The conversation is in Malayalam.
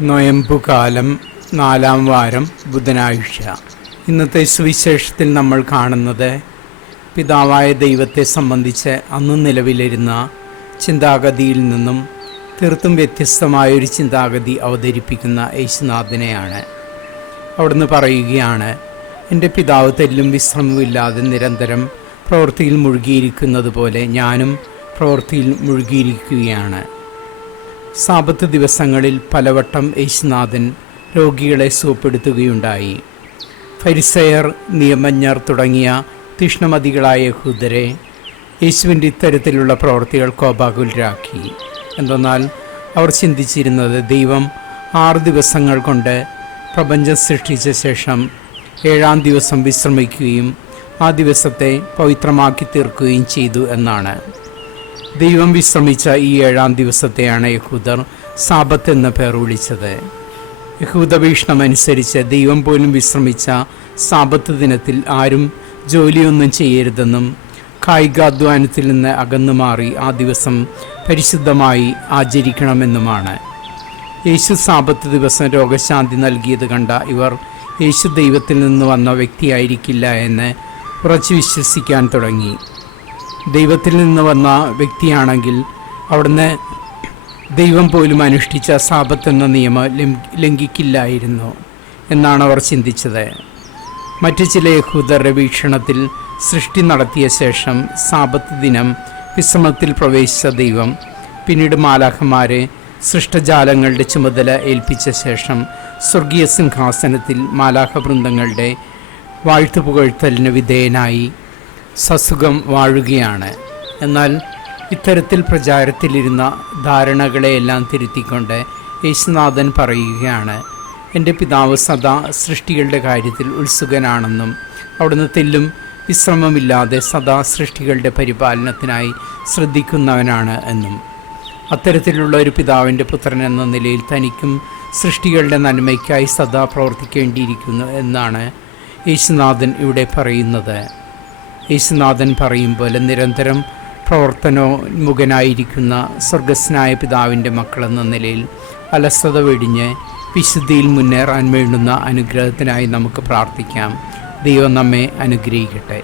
നൊയമ്പുകാലം നാലാം വാരം ബുധനാഴ്ച. ഇന്നത്തെ സുവിശേഷത്തിൽ നമ്മൾ കാണുന്നത് പിതാവായ ദൈവത്തെ സംബന്ധിച്ച് അന്ന് നിലവിലിരുന്ന ചിന്താഗതിയിൽ നിന്നും തീർത്തും വ്യത്യസ്തമായൊരു ചിന്താഗതി അവതരിപ്പിക്കുന്ന യേശുനാഥനെയാണ്. അവിടുന്ന് പറയുകയാണ് എന്റെ പിതാവ് തെല്ലും വിശ്രമമില്ലാതെ നിരന്തരം പ്രവൃത്തിയിൽ മുഴുകിയിരിക്കുന്നത് പോലെ ഞാനും പ്രവൃത്തിയിൽ മുഴുകിയിരിക്കുകയാണ്. സാപത്ത് ദിവസങ്ങളിൽ പലവട്ടം യേശുനാഥൻ രോഗികളെ സുഖപ്പെടുത്തുകയുണ്ടായി. ഫരിസയർ നിയമജ്ഞർ തുടങ്ങിയ തീഷ്ണമതികളായ യഹൂദരെ യേശുവിന്റെ ഇത്തരത്തിലുള്ള പ്രവൃത്തികൾ കോപാകുലരാക്കി. എന്തെന്നാൽ അവർ ചിന്തിച്ചിരുന്നത് ദൈവം ആറ് ദിവസങ്ങൾ കൊണ്ട് പ്രപഞ്ചം സൃഷ്ടിച്ച ശേഷം ഏഴാം ദിവസം വിശ്രമിക്കുകയും ആ ദിവസത്തെ പവിത്രമാക്കി തീർക്കുകയും ചെയ്തു എന്നാണ്. ദൈവം വിശ്രമിച്ച ഈ ഏഴാം ദിവസത്തെയാണ് യഹൂദർ സാപത്ത് എന്ന പേർ വിളിച്ചത്. യഹൂദ വീക്ഷണമനുസരിച്ച് ദൈവം പോലും വിശ്രമിച്ച സാപത്ത് ദിനത്തിൽ ആരും ജോലിയൊന്നും ചെയ്യരുതെന്നും കായികാധ്വാനത്തിൽ നിന്ന് അകന്നു മാറി ആ ദിവസം പരിശുദ്ധമായി ആചരിക്കണമെന്നുമാണ്. യേശു സാപത്ത് ദിവസം രോഗശാന്തി നൽകിയത് കണ്ട ഇവർ യേശു ദൈവത്തിൽ നിന്ന് വന്ന വ്യക്തിയായിരിക്കില്ല എന്ന് ഉറച്ചു വിശ്വസിക്കാൻ തുടങ്ങി. ദൈവത്തിൽ നിന്ന് വന്ന വ്യക്തിയാണെങ്കിൽ അവിടുന്ന് ദൈവം പോലും അനുഷ്ഠിച്ച സാപത്ത് എന്ന നിയമം ലംഘിക്കില്ലായിരുന്നു എന്നാണ് അവർ ചിന്തിച്ചത്. മറ്റു ചില യഹൂദരുടെ വീക്ഷണത്തിൽ സൃഷ്ടി നടത്തിയ ശേഷം സാപത്ത് ദിനം വിശ്രമത്തിൽ പ്രവേശിച്ച ദൈവം പിന്നീട് മാലാഖമാരെ സൃഷ്ടജാലങ്ങളുടെ ചുമതല ഏൽപ്പിച്ച ശേഷം സ്വർഗീയ സിംഹാസനത്തിൽ മാലാഖ വൃന്ദങ്ങളുടെ വാഴ്ത്തുപുകഴ്ത്തലിന് വിധേയനായി സസുഖം വാഴുകയാണ്. എന്നാൽ ഇത്തരത്തിൽ പ്രചാരത്തിലിരുന്ന ധാരണകളെയെല്ലാം തിരുത്തിക്കൊണ്ട് യേശുനാഥൻ പറയുകയാണ് എന്റെ പിതാവ് സദാ സൃഷ്ടികളുടെ കാര്യത്തിൽ ഉത്സുകനാണെന്നും അവിടുന്ന് തെല്ലും വിശ്രമമില്ലാതെ സദാ സൃഷ്ടികളുടെ പരിപാലനത്തിനായി ശ്രദ്ധിക്കുന്നവനാണ് എന്നും അത്തരത്തിലുള്ള ഒരു പിതാവിന്റെ പുത്രൻ എന്ന നിലയിൽ തനിക്കും സൃഷ്ടികളുടെ നന്മയ്ക്കായി സദാ പ്രവർത്തിക്കേണ്ടിയിരിക്കുന്നു എന്നാണ് യേശുനാഥൻ ഇവിടെ പറയുന്നത്. യേശുനാഥൻ പറയും പോലെ നിരന്തരം പ്രവർത്തനോന്മുഖനായിരിക്കുന്ന സ്വർഗസ്നായ പിതാവിന്റെ മക്കളെന്ന നിലയിൽ അലസത വെടിഞ്ഞ് വിശുദ്ധിയിൽ മുന്നേറാൻ വേണ്ടുന്ന അനുഗ്രഹത്തിനായി നമുക്ക് പ്രാർത്ഥിക്കാം. ദൈവം നമ്മെ അനുഗ്രഹിക്കട്ടെ.